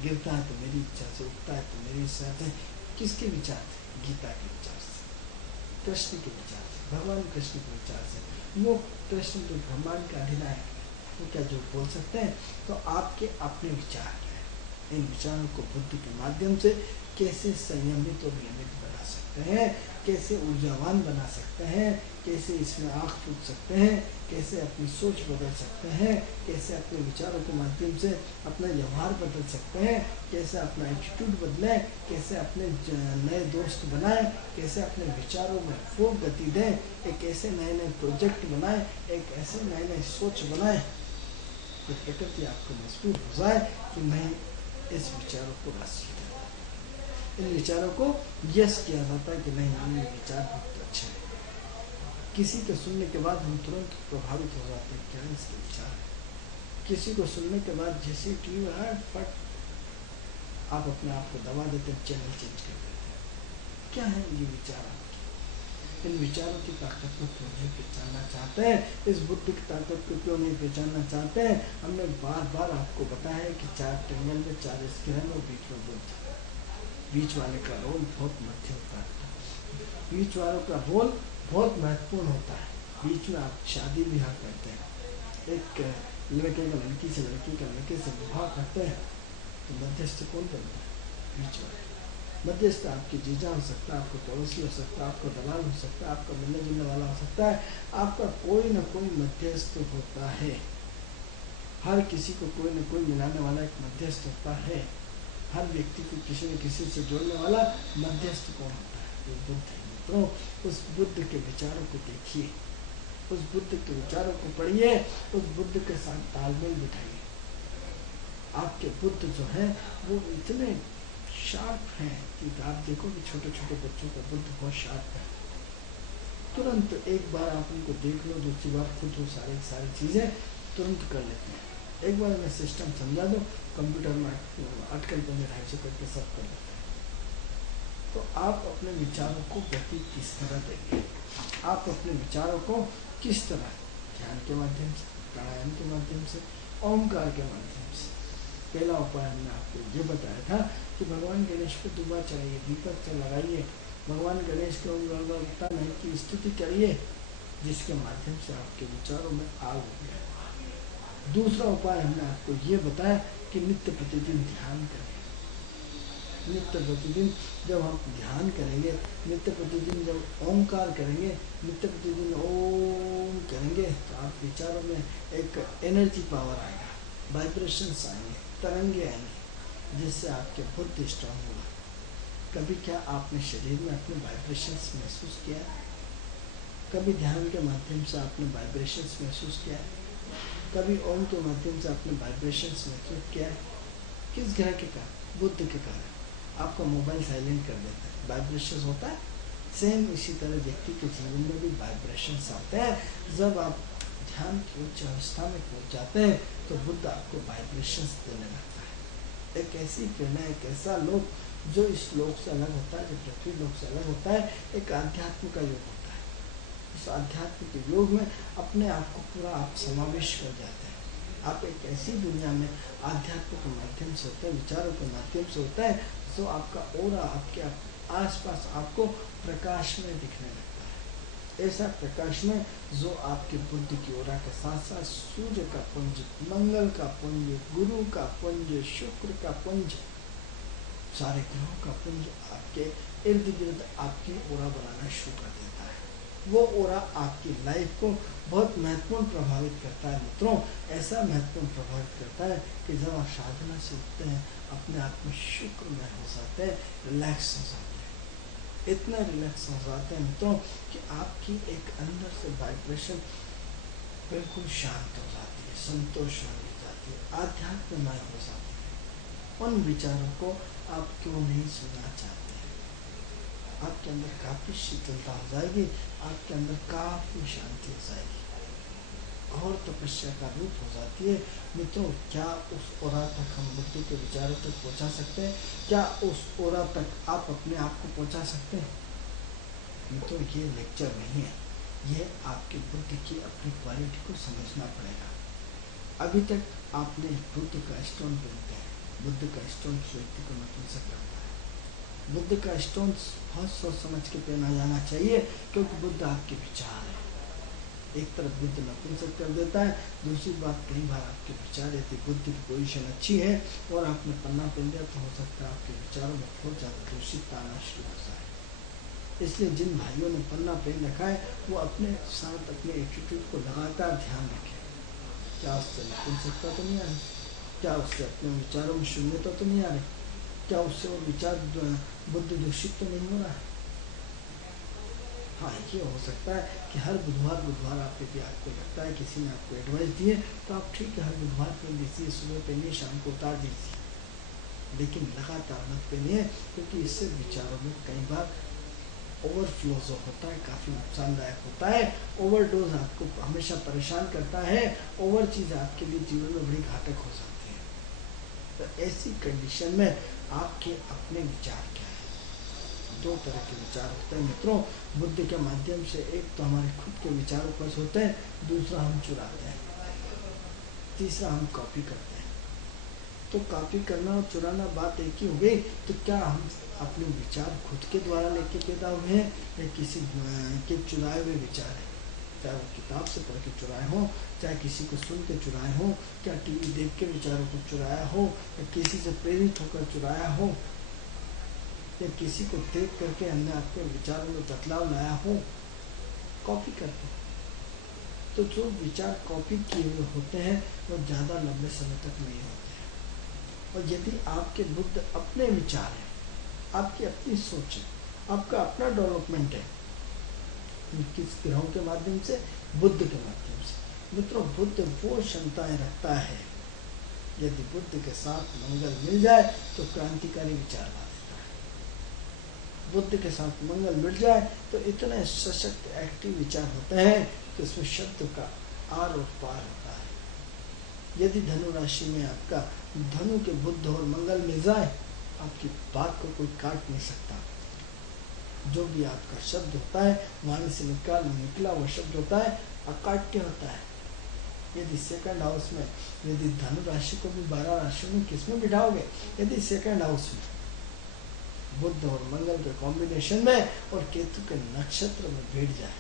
गिरता है तो मेरी इच्छा से, उठता है तो मेरी इच्छा से। किसके विचार थे? गीता के विचार से, कृष्ण के विचार से, भगवान कृष्ण के विचार से। वो कृष्ण जो ब्रह्मांड का अधिनायक है, वो क्या जो बोल सकते हैं? तो आपके अपने विचार क्या है? इन विचारों को बुद्धि के माध्यम से कैसे संयमित और नियमित बना सकते हैं, कैसे ऊर्जावान बना सकते हैं, कैसे इसमें आँख फूट सकते हैं, कैसे अपनी सोच बदल सकते हैं, कैसे अपने विचारों के माध्यम से अपना व्यवहार बदल सकते हैं, कैसे अपना एटीट्यूड बदलें, कैसे अपने नए दोस्त बनाएं, कैसे अपने विचारों में खूब गति दें, एक ऐसे नए नए प्रोजेक्ट बनाएं, एक ऐसे नए नए सोच बनाएं कि प्रकृति आपको मजबूर हो जाए कि मैं इस विचारों को रस किया, इन विचारों को यस किया जाता है कि नहीं, ये विचार बहुत अच्छे हैं। किसी के सुनने के बाद हम तुरंत प्रभावित हो जाते हैं, क्या इसके विचार है। किसी को सुनने के बाद जैसे टीवी फट आप अपने आप को दबा देते हैं, चैनल चेंज कर देते हैं। क्या है ये विचार आपके? इन विचारों की ताकत को क्यों नहीं पहचानना चाहते हैं? इस बुद्धि की ताकत को क्यों नहीं पहचानना चाहते हैं? हमने बार बार आपको बताया है कि 4 ट्रेंगल में 4 स्क्रीन और बीच में बुद्ध, बीच वाले का रोल बहुत मध्य होता है, बीच वालों का रोल बहुत महत्वपूर्ण होता है। बीच में आप शादी ब्याह करते हैं, एक लड़के का लड़की से, लड़की का लड़के से विवाह करते हैं, तो मध्यस्थ कौन बनता है? बीच वाला। मध्यस्थ आपकी जीजा हो सकता है, आपका पड़ोसी हो सकता है, आपका दलाल हो सकता है, आपका मिलने जुलने वाला हो सकता है, आपका कोई ना कोई मध्यस्थ होता है। हर किसी को कोई ना कोई मिलाने वाला एक मध्यस्थ होता है। हर व्यक्ति को किसी न किसी से जोड़ने वाला मध्यस्थ कौन होता है? वो बुद्ध है मित्रों। उस बुद्ध के विचारों को देखिए, उस बुद्ध के विचारों को पढ़िए, उस बुद्ध के साथ तालमेल बिठाइए। आपके बुद्ध जो है वो इतने शार्प हैं कि आप देखो कि छोटे छोटे बच्चों का बुद्ध बहुत शार्प है। तुरंत एक बार आप उनको देख लो, दूसरी बार खुद वो सारी चीज़ें तुरंत कर लेते हैं। एक बार मैं सिस्टम समझा दो, कंप्यूटर में अटकल को 250 करके सब कर लेते हैं। तो आप अपने विचारों को गति किस तरह देंगे? आप अपने विचारों को किस तरह? ध्यान के माध्यम से, प्राणायाम के माध्यम से, ओमकार के माध्यम से। पहला उपाय हमने आपको ये बताया था कि भगवान गणेश को दुबा चढ़ाइए, दीपक से लगाइए, भगवान गणेश के ओम गणपति नहीं की स्तुति करिए, जिसके माध्यम से आपके विचारों में आग हो गया। दूसरा उपाय हमने आपको ये बताया कि नित्य प्रतिदिन ध्यान करें। नित्य प्रतिदिन जब हम ध्यान करेंगे, नित्य प्रतिदिन जब ओंकार करेंगे, नित्य प्रतिदिन ओम करेंगे, तो आप विचारों में एक एनर्जी पावर आएगा, वाइब्रेशंस आएंगे, तरंगे आएंगे, जिससे आपके बुद्धि स्ट्रांग होगा। कभी क्या आपने शरीर में अपने वाइब्रेशंस महसूस किया? कभी ध्यान के माध्यम से आपने वाइब्रेशंस महसूस किया? कभी ओम के माध्यम से आपने वाइब्रेशंस महसूस किया? किस ग्रह के कारण? बुद्ध के कारण। आपका मोबाइल साइलेंट कर देता है, वाइब्रेशंस होता है। सेम इसी तरह व्यक्ति के जीवन में भी वाइब्रेशंस आते हैं। जब आप ध्यान की उच्च अवस्था में पहुंच जाते हैं तो बुद्ध आपको वाइब्रेशंस देने लगता है। एक ऐसी प्रेरणा, एक ऐसा लोक जो इस लोक से अलग होता है, जो पृथ्वी लोक से अलग होता है, एक आध्यात्म का योग होता है। इस आध्यात्म के योग में अपने आप को पूरा आप समावेश कर जाते हैं। आप एक ऐसी दुनिया में आध्यात्म के माध्यम से होते हैं, विचारों के माध्यम से होता है, जो आपका ओरा आपके आसपास आपको प्रकाश में दिखने लगता है। ऐसा प्रकाश में जो आपके बुद्धि की ओरा के साथ साथ सूर्य का पुंज, मंगल का पुंज, गुरु का पुंज, शुक्र का पुंज, सारे ग्रहों का पुंज आपके इर्द गिर्द आपकी ओरा बनाना शुरू कर देता है। वो ओरा आपकी लाइफ को बहुत महत्वपूर्ण प्रभावित करता है मित्रों। ऐसा महत्वपूर्ण प्रभावित करता है कि जब आप साधना से उठते हैं, अपने आप में शुक्र में हो जाते हैं, रिलैक्स हो जाते हैं, इतना रिलैक्स हो जाते हैं मित्रों कि आपकी एक अंदर से वाइब्रेशन बिल्कुल शांत हो जाती है, संतोष हो जाती है, आध्यात्ममय हो जाती है। उन विचारों को आप क्यों नहीं सुनना चाहते हैं? आपके अंदर काफी शीतलता हो जाएगी, आपके अंदर काफी शांति हो जाएगी, और तपस्या का रूप हो जाती है मित्रों। क्या उस ओरा तक हम बुद्धि के विचारों तक पहुंचा सकते हैं? क्या उस ओरा तक आप अपने आप को पहुंचा सकते हैं? मित्रों, ये लेक्चर नहीं है, ये आपकी बुद्धि की अपनी क्वालिटी को समझना पड़ेगा। अभी तक आपने बुद्ध का स्टोन पहनते हैं, बुद्ध का स्टोन व्यक्ति को नपुंसक करता है। बुद्ध का स्टोन बहुत सोच समझ के पहना जाना चाहिए, क्योंकि बुद्ध आपके विचार है। एक तरफ बुद्ध नपुंसक कर देता है, दूसरी बात कई बार आपके विचार यदि बुद्ध की पोजीशन अच्छी है और आपने पन्ना पहन दिया तो हो सकता है आपके विचारों में बहुत ज़्यादा दूषितता आना शुरू हो जाए। इसलिए जिन भाइयों ने पन्ना पहन रखा है वो अपने साथ अपने एटीट्यूड को लगातार ध्यान रखें। क्या उससे नपुंसकता तो नहीं आ रही? क्या उससे अपने विचारों में शून्यता तो नहीं आ रही? क्या उससे वो विचार बुद्ध दूषित तो नहीं हो रहा है? हाँ, ये हो सकता है कि हर बुधवार आप यदि आपको लगता है किसी ने आपको एडवाइस दिए तो आप ठीक है हर बुधवार पहन लीजिए, सुबह पहनिए, शाम को उतार दीजिए, लेकिन लगातार मत पहनिए, क्योंकि इससे विचारों में कई बार ओवरफ्लो जो होता है काफ़ी नुकसानदायक होता है। ओवरडोज आपको हमेशा परेशान करता है, ओवर चीज़ आपके लिए जीवन में बड़ी घातक हो जाती है। तो ऐसी कंडीशन में आपके अपने विचार क्या है? दो तरह के विचार होते हैं मित्रों बुद्ध के माध्यम से। एक तो हमारे खुद के विचारों पर होते हैं, दूसरा हम चुराते हैं, तीसरा हम कॉपी करते हैं। तो कॉपी करना और चुराना बात एक ही हो गई। तो क्या हम अपने विचार खुद के द्वारा लेके पैदा हुए हैं या किसी के चुराए हुए विचार हैं? चाहे वो किताब से पढ़ के चुराए हों, चाहे किसी को सुन के चुराए हों, क्या टीवी देख के विचारों को चुराया हो, या किसी से प्रेरित होकर चुराया हो, या किसी को देख करके हमने अपने विचारों में बदलाव लाया हो, कॉपी करते हैं। तो जो विचार कॉपी किए हुए होते हैं वो ज़्यादा लंबे समय तक नहीं होते हैं। और यदि आपके बुद्ध अपने विचार हैं, आपकी अपनी सोच है, आपका अपना डेवलपमेंट है, किस ग्रहों के माध्यम से? बुद्ध के माध्यम से। मित्रों, बुद्ध वो क्षमताएं रखता है, यदि बुद्ध के साथ मंगल मिल जाए तो क्रांतिकारी विचार ला देता है। बुद्ध के साथ मंगल मिल जाए तो इतने सशक्त एक्टिव विचार होते हैं कि उसमें शब्द का आर और पार होता है। यदि धनु राशि में आपका धनु के बुद्ध और मंगल मिल जाए, आपकी बात को कोई काट नहीं सकता। जो भी आपका शब्द होता है, वाणी से निकला हुआ शब्द होता है, अकाट्य होता है, यदि सेकंड हाउस में, यदि धनु राशि को भी 12 राशियों में किसमें बिठाओगे, यदि सेकंड हाउस में बुध और मंगल के कॉम्बिनेशन में और केतु के नक्षत्र में बैठ जाए,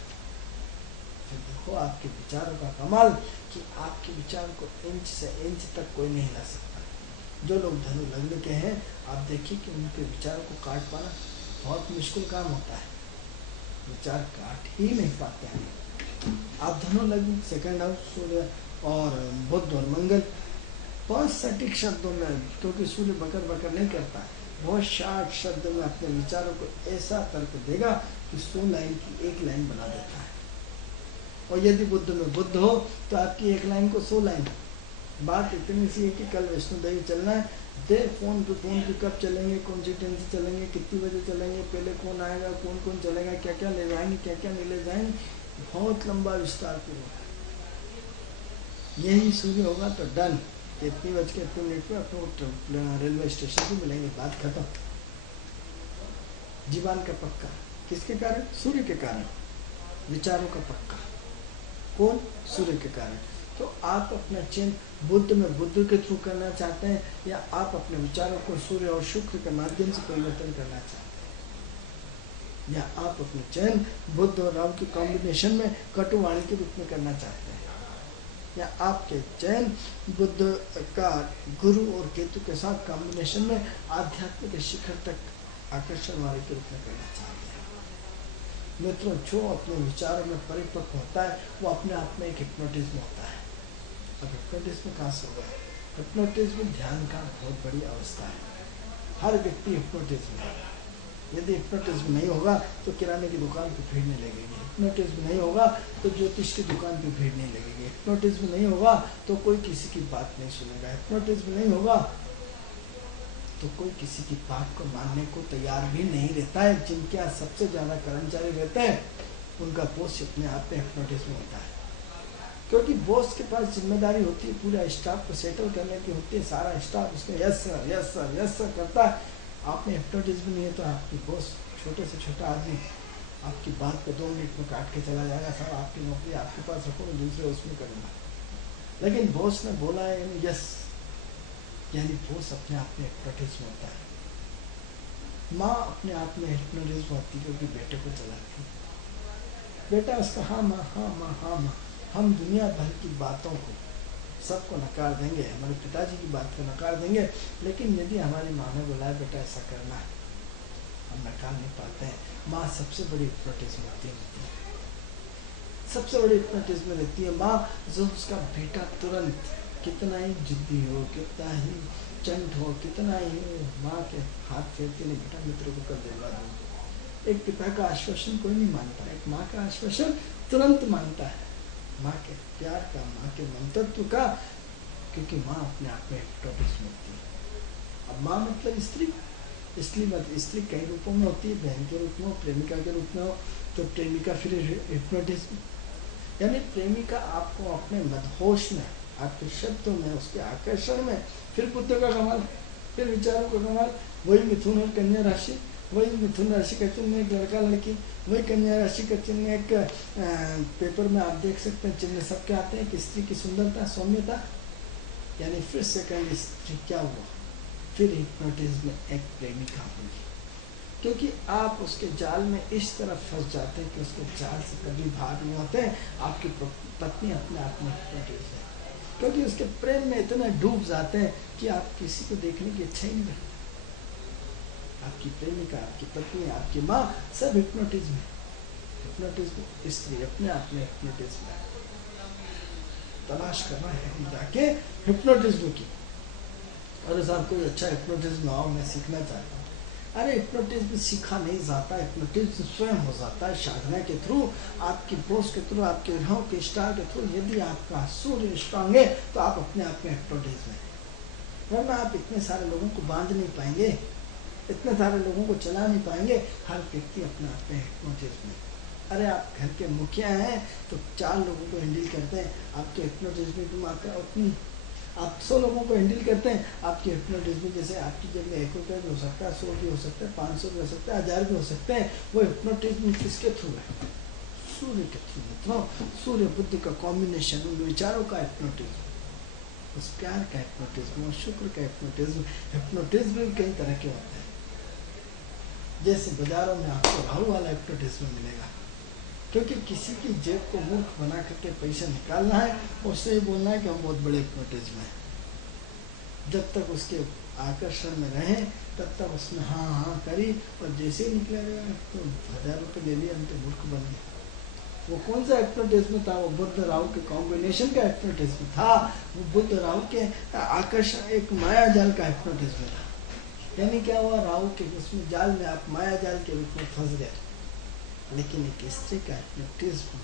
फिर देखो आपके विचारों का कमाल कि आपके विचार को इंच से इंच तक कोई नहीं ला सकता। जो लोग धनु लग्न के हैं, आप देखिए कि उनके विचारों को काट पाना बहुत मुश्किल काम होता है, विचार काट ही नहीं पाते हैं। आप धनु लग्न, सेकंड हाउस, सूर्य और बुध और मंगल, बहुत सटीक शब्दों में, क्योंकि सूर्य बकर बकर नहीं करता है, बहुत शार्ट शब्द में अपने विचारों को ऐसा तर्क देगा कि 100 लाइन की एक लाइन बना देता है। और यदि बुद्ध में बुद्ध हो तो आपकी एक लाइन को 100 लाइन। बात इतनी सी है कि कल वैष्णो देवी चलना है, दे फोन पे फोन की कब चलेंगे, कौन सी ट्रेन से चलेंगे, कितनी बजे चलेंगे, पहले कौन आएगा, कौन कौन चलेगा, क्या क्या ले जाएंगे, क्या क्या नहीं ले जाएंगे, बहुत लंबा विस्तार पूर्वक। यही सूर्य होगा तो डन, इतनी बज के इतने मिनट पे अपने रेलवे स्टेशन पे मिलेंगे, बात खत्म। जीवन का पक्का, किसके कारण, सूर्य के कारण, विचारों का पक्का, कौन, सूर्य के कारण। तो आप अपना चयन बुद्ध में बुद्ध के थ्रू करना चाहते हैं, या आप अपने विचारों को सूर्य और शुक्र के माध्यम से परिवर्तन करना चाहते हैं, या आप अपने चयन बुद्ध और राहु के कॉम्बिनेशन में कटुवाणी के रूप में करना चाहते हैं, या आपके चयन बुद्ध का गुरु और केतु के साथ कॉम्बिनेशन में आध्यात्म के शिखर तक आकर्षण वाले के रूप में करना चाहते हैं। मित्रों, जो अपने विचारों में परिपक्व होता है वो अपने आप में एक हिप्नोटिज्म होता है। अब हिप्नोटिज्म कहाँ से होगा, हिप्नोटिज्म ध्यान का बहुत बड़ी अवस्था है। हर व्यक्ति हिप्नोटिज्म है। यदि हिप्नोटिज्म नहीं होगा तो किराने की दुकान पर भीड़ नहीं लगेगी, हिप्नोटिज्म नहीं होगा तो ज्योतिष की दुकान पर भीड़ नहीं लगेगी, हिप्नोटिज्म नहीं होगा तो कोई किसी की बात नहीं सुनेगा, हिप्नोटिज्म नहीं होगा तो कोई किसी की बात को मानने को तैयार भी नहीं रहता है। जिनके यहाँ सबसे ज़्यादा कर्मचारी रहते हैं उनका बॉस अपने आप में हिप्नोटिज्म होता है, क्योंकि बॉस के पास जिम्मेदारी होती है पूरा स्टाफ को सेटल करने की होती है, सारा स्टाफ उसने yes sir yes sir yes sir करता है। आप में हिप्नोटिज्म नहीं है तो आपकी बॉस, छोटे से छोटा आदमी आपकी बात को 2 मिनट में काट के चला जाएगा, सब आपकी नौकरी आपके पास रखो, दूसरे उसमें करूँगा। लेकिन बॉस ने बोला है यस, यानी बॉस अपने आप में हिप्नोटिज्म होता है। माँ अपने आप में हिप्नोटिज्म होती है क्योंकि बेटे को चलाती है, बेटा उसका हाँ माँ हाँ माँ हाँ माँ। हम दुनिया भर की बातों को सबको नकार देंगे, हमारे पिताजी की बात को नकार देंगे, लेकिन यदि हमारी माँ ने बोला है बेटा ऐसा करना है, हम नकार नहीं पाते हैं। माँ सबसे बड़ी हिप्नोटिज्म होती है, सबसे बड़ी हिप्नोटिज्म रहती है माँ, जो उसका बेटा तुरंत कितना ही जिद्दी हो, कितना ही चंट हो, कितना ही माँ के हाथ फेरती नहीं, बेटा मित्र को कर दिलवा दूँ। एक पिता का आश्वासन कोई नहीं मानता, एक माँ का आश्वासन तुरंत मानता है, माँ के प्यार का, माँ के मंतव्य का, क्योंकि माँ अपने आप में हिप्नोटिज्म होती है। अब माँ मतलब स्त्री, स्त्री कई रूपों में होती है, बहन के रूप में हो, प्रेमिका के रूप में हो, तो प्रेमिका फिर हिप्नोटिज्म, यानी प्रेमिका आपको अपने मदहोश में, आपके शब्दों में, उसके आकर्षण में, फिर बुद्ध का कमाल, फिर विचारों का कमाल। वही मिथुन और कन्या राशि, वही मिथुन राशि का चिन्ह एक लड़का लड़की, वही कन्या राशि का चिन्ह एक पेपर में आप देख सकते हैं, चिन्ह सबके आते हैं कि स्त्री की सुंदरता, सौम्यता, यानी फिर सेकंड स्त्री क्या हुआ, फिर हिप्नोटिज्म एक प्रेमिका होगी, क्योंकि आप उसके जाल में इस तरह फंस जाते हैं कि उसके जाल से कभी बाहर नहीं होते हैं। आपकी पत्नी अपने आप में हिप्नोटिज्म है, क्योंकि उसके प्रेम में इतना डूब जाते हैं कि आप किसी को देखने की इच्छा ही नहीं करते। आपकी प्रेमिका, आपकी पत्नी, आपकी माँ, सब हिप्नोटिज्म है। हिप्नोटिज्म स्त्री अपने आप में हिप्नोटिज्म है। तलाश करना है जाके हिप्नोटिज्म की। अरे साहब कोई अच्छा हिप्नोटिज्म आओ, मैं सीखना चाहता हूँ। अरे हिप्नोटिज्म सीखा नहीं जाता, हिप्नोटिज्म स्वयं हो जाता है साधना के थ्रू, आपकी बोस के थ्रू, आपके ग्रहों के स्टार के थ्रू। यदि आपका सूर्य स्ट्रांग है तो आप अपने आप में हिप्नोटिज्म है, वरना आप इतने सारे लोगों को बांध नहीं पाएंगे, इतने सारे लोगों को चला नहीं पाएंगे। हर व्यक्ति अपने आप में हिप्नोटिज्म है। अरे आप घर के मुखिया हैं तो 4 लोगों को हैंडल करते हैं, आपके हिप्नोटिज्म दिमाग का उतनी, आप 100 लोगों को हैंडल करते हैं, आपके हिप्नोटिज्म जैसे आपकी जब 1 रुपये भी हो सकता है, 100 भी हो सकता है, 500 भी हो सकता है, 1000 भी हो सकते हैं। वो हिप्नोटिज्म किसके थ्रू है? सूर्य के थ्रू मित्रों, सूर्य बुद्ध का कॉम्बिनेशन, उन विचारों का हिप्नोटिज्म, उस प्यार का हिप्नोटिज्म और शुक्र का हिप्नोटिज्म। हिप्नोटिज्म भी कई तरह के होते हैं। जैसे बाजारों में आपको राहु वाला हिप्नोटिज्म मिलेगा, क्योंकि किसी की जेब को मूर्ख बना करके पैसा निकालना है, उससे ही बोलना है कि हम बहुत बड़े हिप्नोटिज्म हैं। जब तक उसके आकर्षण में रहे तब तक उसने हाँ हाँ करी, और जैसे ही निकलेगा तो 1000 रुपये ले लिए, हम तो मूर्ख बन गए। वो कौन सा हिप्नोटिज्म था? वो बुद्ध राहु के कॉम्बिनेशन का हिप्नोटिज्म था। वो बुद्ध राहु के आकर्षण, एक माया जाल का हिप्नोटिज्म था। यानी क्या हुआ? राहु के उसमें जाल में आप माया जाल के रूप में फंस गए। लेकिन एक स्त्री का हिप्नोटिज्म,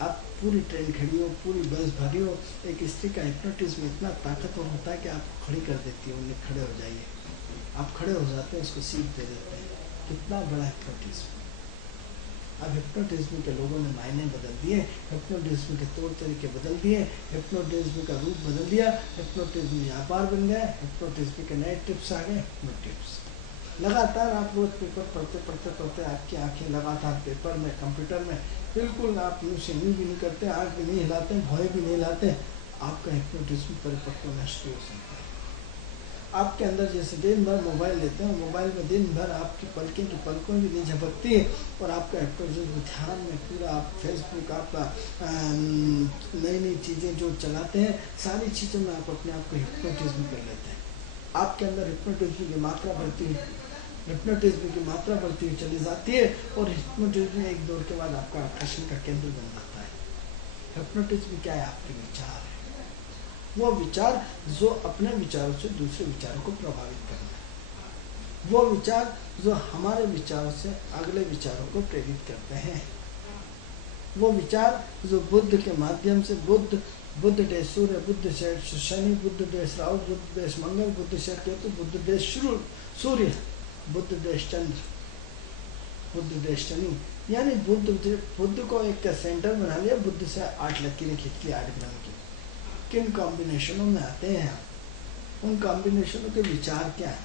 आप पूरी ट्रेन खड़ी हो, पूरी बस भरी हो, एक स्त्री का हिप्नोटिज्म इतना ताकतवर होता है कि आपको खड़ी कर देती है, उन्हें खड़े हो जाइए, आप खड़े हो जाते हैं, उसको सीख दे देते हैं। कितना बड़ा हिप्नोटिज्म। अब हिप्नोटिज्म के लोगों ने मायने बदल दिए, हिप्नोटिज्म के तौर तरीके बदल दिए, हिप्नोटिज्म का रूप बदल दिया, हिप्नोटिज्म व्यापार बन गया, हिप्नोटिज्म के नए टिप्स आ गए, हिप्नो टिप्स। लगातार आप रोज पेपर पढ़ते पढ़ते पढ़ते आपकी आंखें लगातार पेपर में, कंप्यूटर में, बिल्कुल आप मुँह से भी नहीं करते, आँख भी नहीं हिलाते, भौं भी नहीं हिलाते, आपका हिप्नोटिज्म परिपक्व होना शुरू हो सकता है। आपके अंदर जैसे दिन भर मोबाइल लेते हैं, मोबाइल में दिन भर आपकी पलकों की पलकों भी नहीं झपकती, और आपका हिप्नोटिज्म ध्यान में पूरा, आप फेसबुक, आपका नई नई चीज़ें जो चलाते हैं, सारी चीज़ों में आप अपने आप को हिप्नोटिज्म कर लेते हैं। आपके अंदर हिप्नोटिज्म की मात्रा बढ़ती है, हिप्नोटिज्म की मात्रा बढ़ती हुई चली जाती है, और हिप्नोटिज्म एक दौर के बाद आपका आकर्षण का केंद्र बन जाता है। हिप्नोटिज्म क्या है? आपके विचार है, वो विचार जो अपने विचारों से दूसरे विचारों को प्रभावित करना है, वो विचार जो हमारे विचारों से अगले विचारों को प्रेरित करते हैं, वो विचार जो बुद्ध के माध्यम से, बुद्ध देश सूर्य, बुद्ध देश शनि, बुद्ध देश राहु, बुद्ध देश मंगल, बुद्ध देश केतु, बुद्ध देश सूर्य, बुद्ध देश चंद्र, बुद्ध देश शनि, यानी बुद्ध को एक सेंटर बना लिया, बुद्ध से 8 लकीरें खींच ली 8 ग्राम की। किन कॉम्बिनेशनों में आते हैं, उन कॉम्बिनेशनों के विचार क्या है,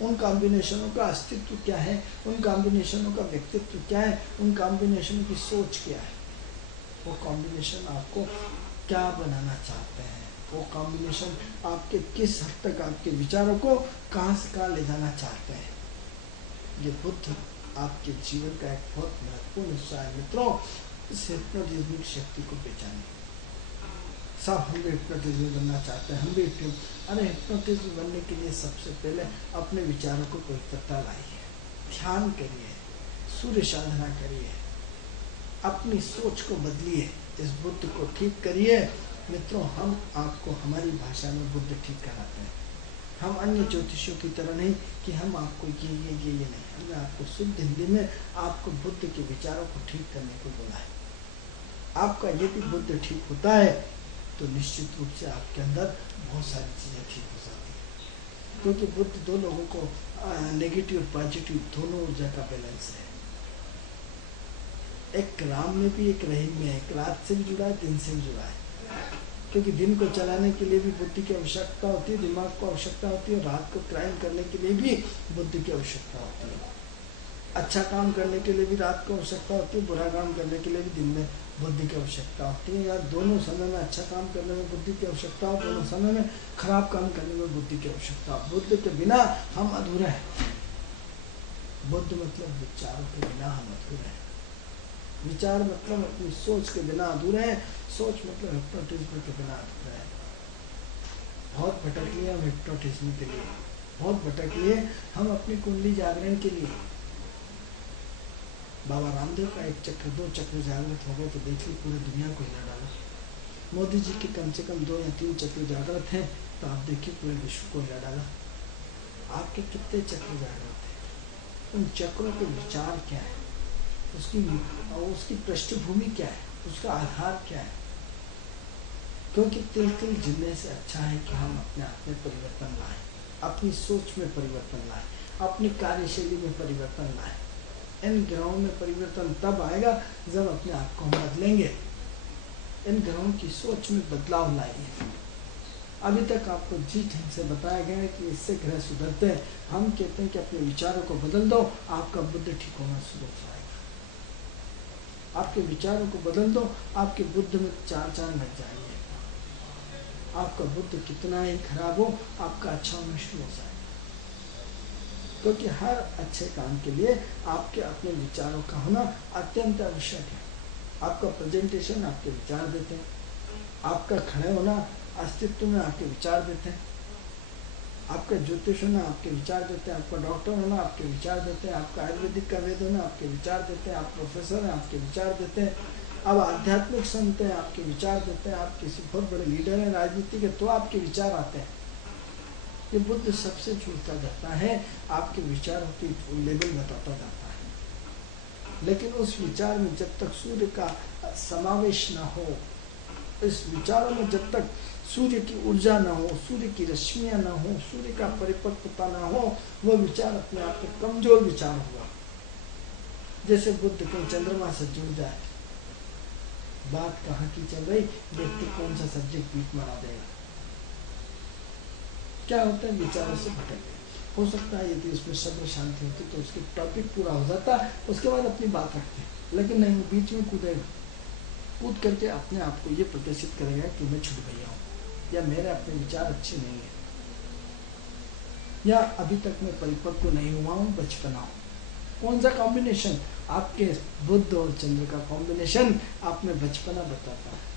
उन कॉम्बिनेशनों का अस्तित्व क्या है, उन कॉम्बिनेशनों का व्यक्तित्व क्या है, उन कॉम्बिनेशनों की सोच क्या है, वो कॉम्बिनेशन आपको क्या बनाना चाहते हैं, वो कॉम्बिनेशन आपके किस हद तक आपके विचारों को कहाँ से कहाँ ले जाना चाहते हैं। ये बुद्ध आपके जीवन का एक बहुत महत्वपूर्ण हिस्सा है मित्रों। इस हिप्नोटिज्म की शक्ति को पहचानिए। सब हम भी हिप्नोटिज्म बनना चाहते हैं, हम भी अरे हिप्नोटिज्म बनने के लिए सबसे पहले अपने विचारों को पवित्रता लाइए, ध्यान करिए, सूर्य साधना करिए, अपनी सोच को बदलिए, इस बुद्ध को ठीक करिए। मित्रों, हम आपको हमारी भाषा में बुद्ध ठीक कराते हैं। हम अन्य ज्योतिषियों की तरह नहीं कि हम आपको ये नहीं, हमने आपको शुद्ध हिंदी में आपको बुद्ध के विचारों को ठीक करने को बोला है। आपका यदि बुद्ध ठीक होता है तो निश्चित रूप से आपके अंदर बहुत सारी चीज़ें ठीक हो जाती हैं, क्योंकि बुद्ध दो लोगों को नेगेटिव और पॉजिटिव दोनों ऊर्जा का बैलेंस है। एक राम में भी, एक रहीम में है, एक रात से भी जुड़ा है, दिन से भी जुड़ा है, क्योंकि दिन को चलाने के लिए भी बुद्धि की आवश्यकता होती है, दिमाग को आवश्यकता होती है, और रात को क्राइम करने के लिए भी बुद्धि की आवश्यकता होती है। अच्छा काम करने के लिए भी रात को आवश्यकता होती है, बुरा काम करने के लिए भी दिन में बुद्धि की आवश्यकता होती है, या दोनों समय में अच्छा काम करने में बुद्धि की आवश्यकता हो, दोनों समय में खराब काम करने में बुद्धि की आवश्यकता हो। बुद्ध के बिना हम अधूरे हैं। बुद्ध मतलब विचारों के बिना हम अधूरे हैं, विचार मतलब अपनी सोच के बिना अधूरे हैं, सोच मतलब हिप्नोटिज्म के बिना अधूरे हैं। बहुत भटक लिए हम हिप्नोटिज्म के लिए, बहुत भटक लिए हम अपनी कुंडली जागरण के लिए। बाबा रामदेव का 1 चक्र 2 चक्र जागृत हो गए तो देखिए पूरी दुनिया को हिला डाला। मोदी जी के कम से कम 2 या 3 चक्र जागृत हैं तो आप देखिए पूरे विश्व को हिला डाला। आपके कितने चक्र जागृत हैं? उन चक्रों के विचार क्या है, उसकी पृष्ठभूमि क्या है, उसका आधार क्या है? क्योंकि तिल तिल जिलने से अच्छा है कि हम अपने आप में परिवर्तन लाएं, अपनी सोच में परिवर्तन लाएं, अपनी कार्यशैली में परिवर्तन लाएं। इन ग्रहों में परिवर्तन तब आएगा जब अपने आप को हम बदलेंगे, इन ग्रहों की सोच में बदलाव लाएंगे। अभी तक आपको जी ढंग से बताया गया है कि इससे ग्रह सुधरते हैं। हम कहते हैं कि अपने विचारों को बदल दो, आपका बुद्ध ठीक होना शुरू हो जाएगा। आपके विचारों को बदल दो, आपके बुद्ध में चार चांद लग जाएंगे। आपका बुद्ध कितना ही खराब हो, आपका अच्छा होना शुरू हो जाएगा। क्योंकि हर अच्छे काम के लिए आपके अपने विचारों का होना अत्यंत आवश्यक है। आपका प्रेजेंटेशन आपके विचार देते हैं, आपका खड़े होना अस्तित्व में आपके विचार देते हैं, आपका ज्योतिष होना आपके विचार देते हैं, आपका डॉक्टर होना आपके विचार देते हैं, आपका आयुर्वेदिक का वेद होना आपके विचार देते हैं, आप प्रोफेसर हैं आपके विचार देते हैं, अब आध्यात्मिक संत हैं आपके विचार देते हैं, आप किसी बहुत बड़े लीडर हैं राजनीति के तो आपके विचार आते हैं। ये बुद्ध सबसे छूटता जाता है, आपके विचारों की लेवल बताता जाता है। लेकिन उस विचार में जब तक सूर्य का समावेश न हो, इस विचारों में जब तक सूर्य की ऊर्जा न हो, सूर्य की रश्मियां न हो, सूर्य का परिपक्वता न हो, वह विचार अपने आप में कमजोर विचार हुआ। जैसे बुद्ध के चंद्रमा से जुड़ जाए, बात कहाँ की चल रही, व्यक्ति कौन सा सब्जेक्ट बीच में आ जाएगा, क्या होता है, विचारों से भटक गए। हो सकता है यदि उसमें सब्र शांति होती तो उसके टॉपिक पूरा हो जाता, उसके बाद अपनी बात रखते, लेकिन नहीं, वो बीच में कूदेगा, कूद करके अपने आप को ये प्रदर्शित करेगा कि मैं छूट गया हूँ, या मेरे अपने विचार अच्छे नहीं है, या अभी तक मैं परिपक्व नहीं हुआ हूँ, बचपना हूँ। कौन सा कॉम्बिनेशन, आपके बुद्ध और चंद्र का कॉम्बिनेशन आप में बचपना बताता है।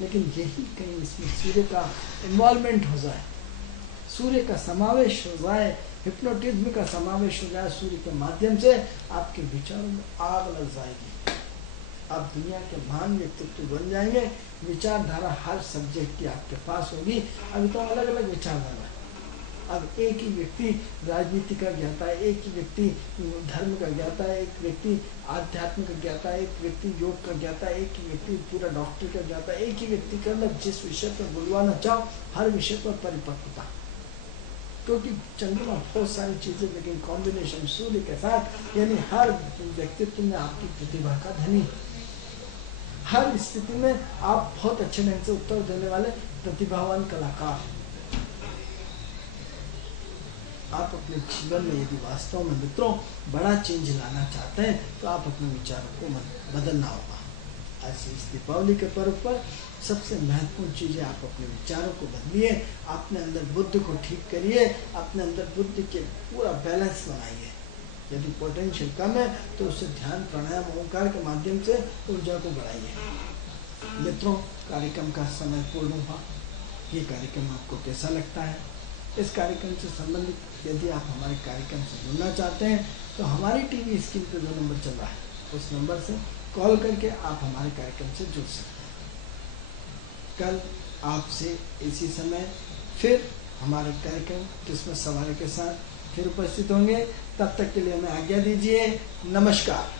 लेकिन यही कहीं इसमें सूर्य का इन्वॉल्वमेंट हो जाए, सूर्य का समावेश हो जाए, हिप्नोटिज्म का समावेश हो जाए सूर्य के माध्यम से, आपके विचारों में आग लग जाएगी। आप दुनिया के महान व्यक्तित्व बन जाएंगे। विचारधारा हर सब्जेक्ट की आपके पास होगी। अभी तो अलग अलग विचारधारा है। अब एक ही व्यक्ति राजनीति का ज्ञाता है, एक ही व्यक्ति धर्म का ज्ञाता है, एक व्यक्ति आध्यात्म का ज्ञाता है, एक व्यक्ति योग का ज्ञाता है, एक ही व्यक्ति पूरा डॉक्टर का ज्ञाता है। एक ही व्यक्ति के अंदर जिस विषय पर बुलवाना चाहो, हर विषय पर परिपक्वता, क्योंकि चंद्रमा बहुत सारी चीजें, लेकिन कॉम्बिनेशन सूर्य के साथ, यानी हर व्यक्तित्व में आपकी प्रतिभा का धनी, हर स्थिति में आप बहुत अच्छे ढंग से उत्तर देने वाले प्रतिभावान कलाकार। आप अपने जीवन में यदि वास्तव में मित्रों बड़ा चेंज लाना चाहते हैं तो आप अपने विचारों को बदलना होगा। आज इस दीपावली के पर्व पर सबसे महत्वपूर्ण चीज़ है, आप अपने विचारों को बदलिए, अपने अंदर बुद्ध को ठीक करिए, अपने अंदर बुद्ध के पूरा बैलेंस बनाइए। यदि पोटेंशियल कम है तो उससे ध्यान, प्राणायाम, ओंकार के माध्यम से ऊर्जा को बढ़ाइए। मित्रों, कार्यक्रम का समय पूर्ण हुआ। ये कार्यक्रम आपको कैसा लगता है? इस कार्यक्रम से संबंधित यदि आप हमारे कार्यक्रम से जुड़ना चाहते हैं तो हमारी टीवी स्क्रीन पर जो नंबर चल रहा है उस नंबर से कॉल करके आप हमारे कार्यक्रम से जुड़ सकते हैं। कल आपसे इसी समय फिर हमारे कार्यक्रम क्रिसमस सवारी के साथ फिर उपस्थित होंगे। तब तक के लिए हमें आज्ञा दीजिए। नमस्कार।